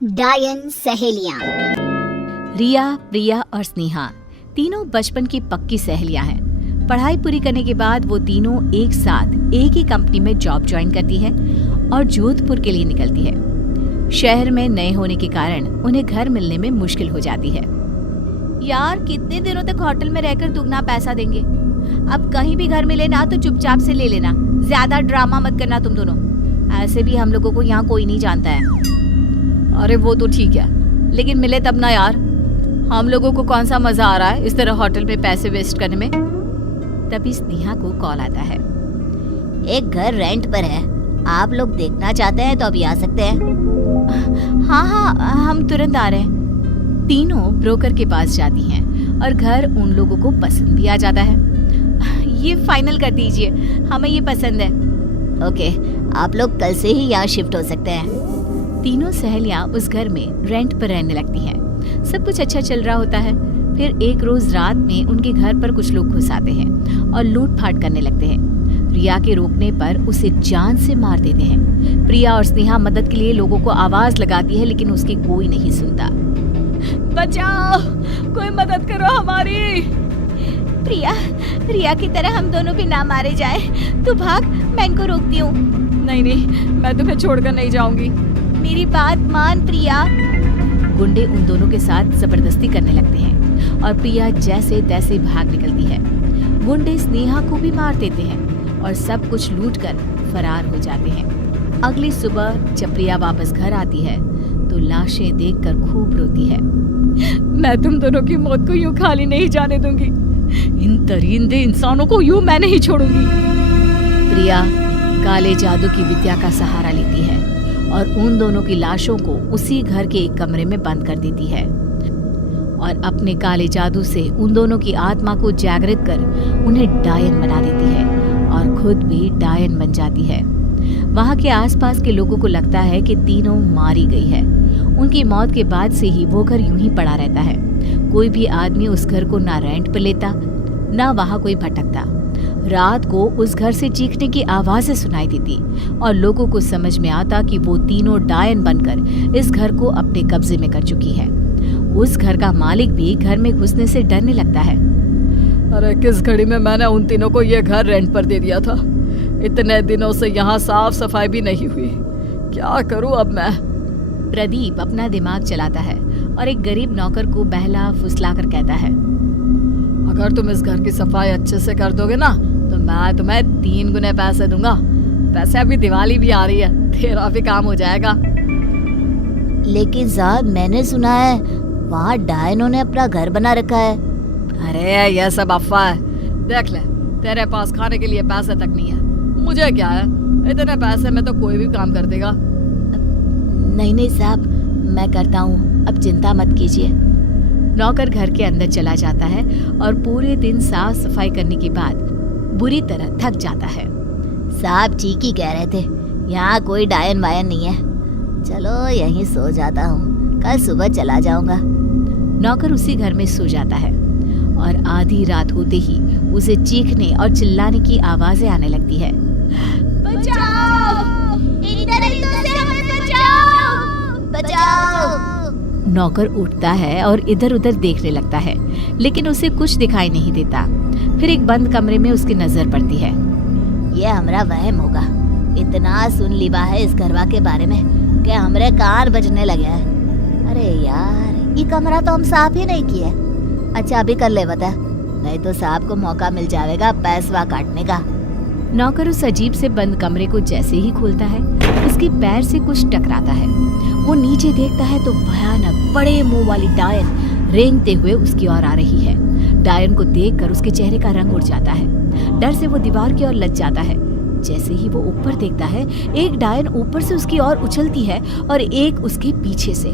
डायन सहेलियां। रिया, प्रिया और स्नेहा तीनों बचपन की पक्की सहेलियां हैं। पढ़ाई पूरी करने के बाद वो तीनों एक साथ एक ही कंपनी में जॉब ज्वाइन करती है और जोधपुर के लिए निकलती है। शहर में नए होने के कारण उन्हें घर मिलने में मुश्किल हो जाती है। यार, कितने दिनों तक होटल में रहकर दुगना पैसा देंगे? अब कहीं भी घर मिले ना तो चुपचाप से ले लेना, ज्यादा ड्रामा मत करना तुम दोनों। ऐसे भी हम लोगों को यहाँ कोई नहीं जानता है। अरे वो तो ठीक है, लेकिन मिले तब ना यार। हम लोगों को कौन सा मजा आ रहा है इस तरह होटल में पैसे वेस्ट करने में। तभी स्नेहा को कॉल आता है। एक घर रेंट पर है, आप लोग देखना चाहते हैं तो अभी आ सकते हैं। हाँ, हम तुरंत आ रहे हैं। तीनों ब्रोकर के पास जाती हैं और घर उन लोगों को पसंद भी आ जाता है। ये फाइनल कर दीजिए, हमें ये पसंद है। ओके, आप लोग कल से ही यहाँ शिफ्ट हो सकते हैं। तीनों सहेलियां उस घर में रेंट पर रहने लगती हैं। सब कुछ अच्छा चल रहा होता है। फिर एक रोज रात में उनके घर पर कुछ लोग घुस आते हैं और लूटपाट करने लगते हैं। रिया के रोकने पर उसे जान से मार देते हैं। प्रिया और स्नेहा मदद के लिए लोगों को आवाज लगाती है, लेकिन उसकी कोई नहीं सुनता। बचाओ, कोई मदद करो हमारी। प्रिया, रिया की तरह हम दोनों भी ना मारे जाए। तू भाग, मैं इनको रोकती हूँ। नहीं, मैं तुम्हें छोड़कर नहीं जाऊंगी। मेरी बात मान प्रिया। गुंडे उन दोनों के साथ जबरदस्ती करने लगते हैं और प्रिया जैसे तैसे भाग निकलती है। गुंडे स्नेहा को भी मार देते हैं और सब कुछ लूटकर फरार हो जाते हैं। अगली सुबह जब प्रिया वापस घर आती है तो लाशें देखकर खूब रोती है। मैं तुम दोनों की मौत को यूं खाली नहीं जाने दूंगी। इन दरिंदे इंसानों को यूं मैं नहीं छोड़ूंगी। प्रिया काले जादू की विद्या का सहारा लेती है और उन दोनों की लाशों को उसी घर के एक कमरे में बंद कर देती है और अपने काले जादू से उन दोनों की आत्मा को जागृत कर उन्हें डायन बना देती है और खुद भी डायन बन जाती है। वहां के आसपास के लोगों को लगता है कि तीनों मारी गई है। उनकी मौत के बाद से ही वो घर यूं ही पड़ा रहता है। कोई भी आदमी उस घर को ना रेंट पर लेता, ना वहां कोई भटकता। रात को उस घर से चीखने की आवाजें सुनाई देती और लोगों को समझ में आता कि वो तीनों डायन बनकर इस घर को अपने कब्जे में कर चुकी है। उस घर का मालिक भी घर में घुसने से डरने लगता है। अरे किस घड़ी में मैंने उन तीनों को ये घर रेंट पर दे दिया था। इतने दिनों से यहाँ साफ सफाई भी नहीं हुई। क्या करूँ अब मैं? प्रदीप अपना दिमाग चलाता है और एक गरीब नौकर को बहला फुसला कर कहता है, अगर तुम इस घर की सफाई अच्छे से कर दोगे ना तो मैं तुम्हें 3 गुने पैसे दूंगा। वैसे अभी दिवाली भी आ रही है, तेरा भी काम हो जाएगा। लेकिन साहब, मैंने सुना है वहाँ डायनों ने अपना घर बना रखा है। अरे यह सब अफवाह है। देख ले, तेरे पास खाने के लिए पैसे तक नहीं है। मुझे क्या है, इतने पैसे में तो कोई भी काम कर देगा। नहीं साहब, मैं करता हूँ, अब चिंता मत कीजिए। नौकर घर के अंदर चला जाता है और पूरे दिन साफ सफाई करने के बाद बुरी तरह थक जाता है। साहब ठीक ही कह रहे थे, यहाँ कोई डायन वायन नहीं है। चलो यहीं सो जाता हूँ, कल सुबह चला जाऊंगा। नौकर उसी घर में सो जाता है और आधी रात होते ही उसे चीखने और चिल्लाने की आवाजें आने लगती है। बचाओ! इधर से हमें बचाओ! बचाओ! नौकर उठता है और इधर उधर देखने लगता है, लेकिन उसे कुछ दिखाई नहीं देता। फिर एक बंद कमरे में उसकी नजर पड़ती है। ये हमरा वहम होगा। इतना सुन लिबा है इस घरवा के बारे में कि हमरे कान बजने लगे हैं। अरे यार, ये कमरा तो हम साफ ही नहीं किए। अच्छा अभी कर ले बता, नहीं तो साहब को मौका मिल जाएगा पैसवा काटने का। नौकर उस अजीब से बंद कमरे को जैसे ही खोलता है, उसके पैर से कुछ टकराता है। वो नीचे देखता है तो भयानक बड़े मुंह वाली डायन रेंगते हुए उसकी ओर आ रही है। डायन को देखकर उसके चेहरे का रंग उड़ जाता है। डर से वो दीवार की ओर लग जाता है। जैसे ही वो ऊपर देखता है, एक डायन ऊपर से उसकी ओर उछलती है और एक उसके पीछे से।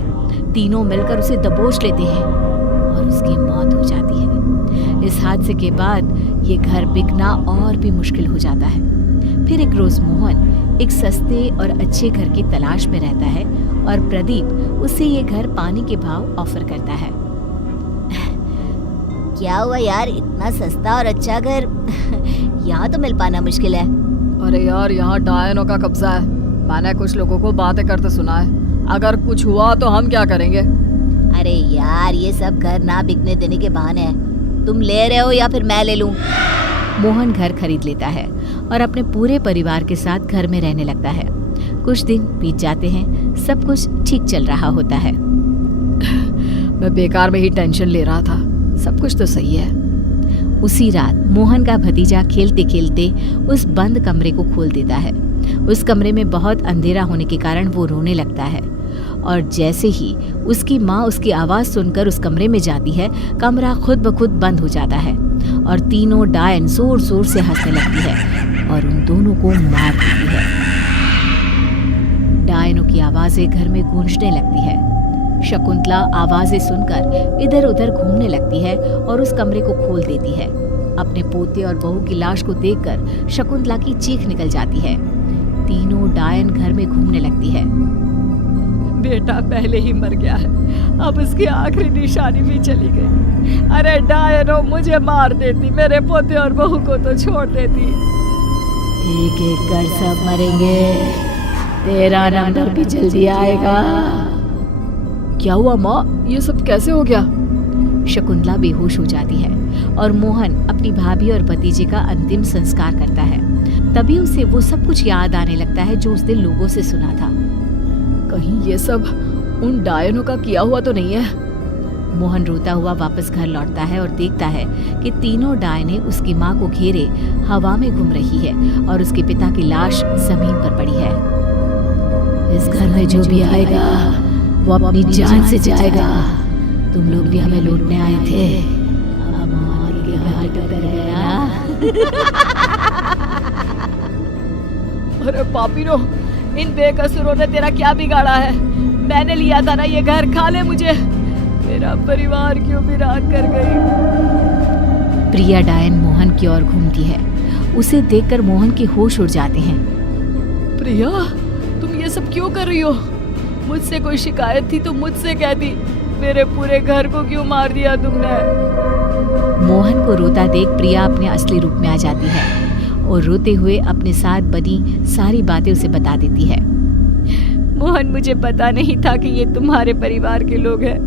तीनों मिलकर उसे दबोच लेते हैं और उसकी मौत हो जाती है। इस हादसे के बाद ये घर बिकना और भी मुश्किल हो जाता है। फिर एक रोज मोहन एक सस्ते और अच्छे घर की तलाश में रहता है और प्रदीप उसे ये घर पानी के भाव ऑफर करता है। क्या हुआ यार, इतना सस्ता और अच्छा घर यहाँ तो मिल पाना मुश्किल है। अरे यार, यहाँ डायनों का कब्जा है। मैंने कुछ लोगों को बातें करते सुना है। अगर कुछ हुआ तो हम क्या करेंगे? अरे यार, ये सब घर ना बिकने देने के बहाने हैं। तुम ले रहे हो या फिर मैं ले लूं? मोहन घर खरीद लेता है और अपने पूरे परिवार के साथ घर में रहने लगता है। कुछ दिन बीत जाते हैं, सब कुछ ठीक चल रहा होता है। मैं बेकार में ही टेंशन ले रहा था, सब कुछ तो सही है। उसी रात मोहन का भतीजा खेलते खेलते उस बंद कमरे को खोल देता है। उस कमरे में बहुत अंधेरा होने के कारण वो रोने लगता है और जैसे ही उसकी माँ उसकी आवाज़ सुनकर उस कमरे में जाती है, कमरा खुद ब खुद बंद हो जाता है और तीनों डायन जोर जोर से हंसने लगती है और उन दोनों को मार देती है। डायनों की आवाज़ें घर में गूंजने लगती है। शकुंतला आवाज़ें सुनकर इधर उधर घूमने लगती है और उस कमरे को खोल देती है। अपने पोते और बहू की लाश को देखकर शकुंतला की चीख निकल जाती है। तीनों डायन घर में घूमने लगती है। बेटा पहले ही मर गया है, अब उसकी आखिरी निशानी भी चली गई। अरे डायनो, मुझे मार देती, मेरे पोते और बहू को तो छोड़ देती। एक एक कर सब मरेंगे, तेरा नंबर भी जल्दी आएगा। क्या हुआ माँ, ये सब कैसे हो गया? शकुंतला बेहोश हो जाती है और मोहन अपनी भाभी और भतीजे का अंतिम संस्कार करता है। तभी उसे वो सब कुछ याद आने लगता है जो उस दिन लोगों से सुना था। कहीं ये सब उन डायनों का किया हुआ तो नहीं है? मोहन रोता हुआ वापस घर लौटता है और देखता है कि तीनों डायनें उसकी माँ को घेरे हवा में घूम रही है और उसके पिता की लाश जमीन पर पड़ी है। इस घर में जो भी आएगा वो अपनी जान से जाएगा। तुम लोग भी हमें लूटने आए थे, अब मार के घाट उतर गया ना। अरे पापीनो, इन बेकसूरों ने तेरा क्या बिगाड़ा है? मैंने लिया था ना ये घर, खा ले मुझे। मेरा परिवार क्यों वीरान कर गई? प्रिया डायन मोहन की ओर घूमती है। उसे देखकर मोहन के होश उड़ जाते हैं। प्रिया, तुम ये सब क्यों कर रही हो? मुझसे कोई शिकायत थी तो मुझसे कहती, मेरे पूरे घर को क्यों मार दिया तुमने? मोहन को रोता देख प्रिया अपने असली रूप में आ जाती है और रोते हुए अपने साथ बनी सारी बातें उसे बता देती है। मोहन, मुझे पता नहीं था कि ये तुम्हारे परिवार के लोग हैं।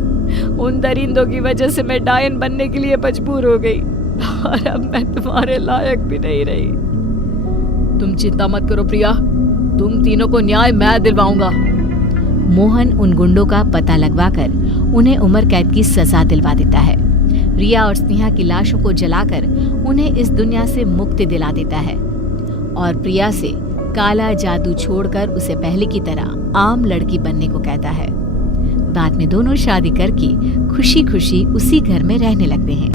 उन दरिंदों की वजह से मैं डायन बनने के लिए मजबूर हो गई और अब मैं तुम्हारे लायक भी नहीं रही। तुम चिंता मत करो प्रिया, तुम तीनों को न्याय मैं दिलवाऊंगा। मोहन उन गुंडों का पता लगवाकर उन्हें उम्र कैद की सजा दिलवा देता है। रिया और स्नेहा की लाशों को जलाकर उन्हें इस दुनिया से मुक्ति दिला देता है और प्रिया से काला जादू छोड़कर उसे पहले की तरह आम लड़की बनने को कहता है। बाद में दोनों शादी करके खुशी खुशी उसी घर में रहने लगते हैं।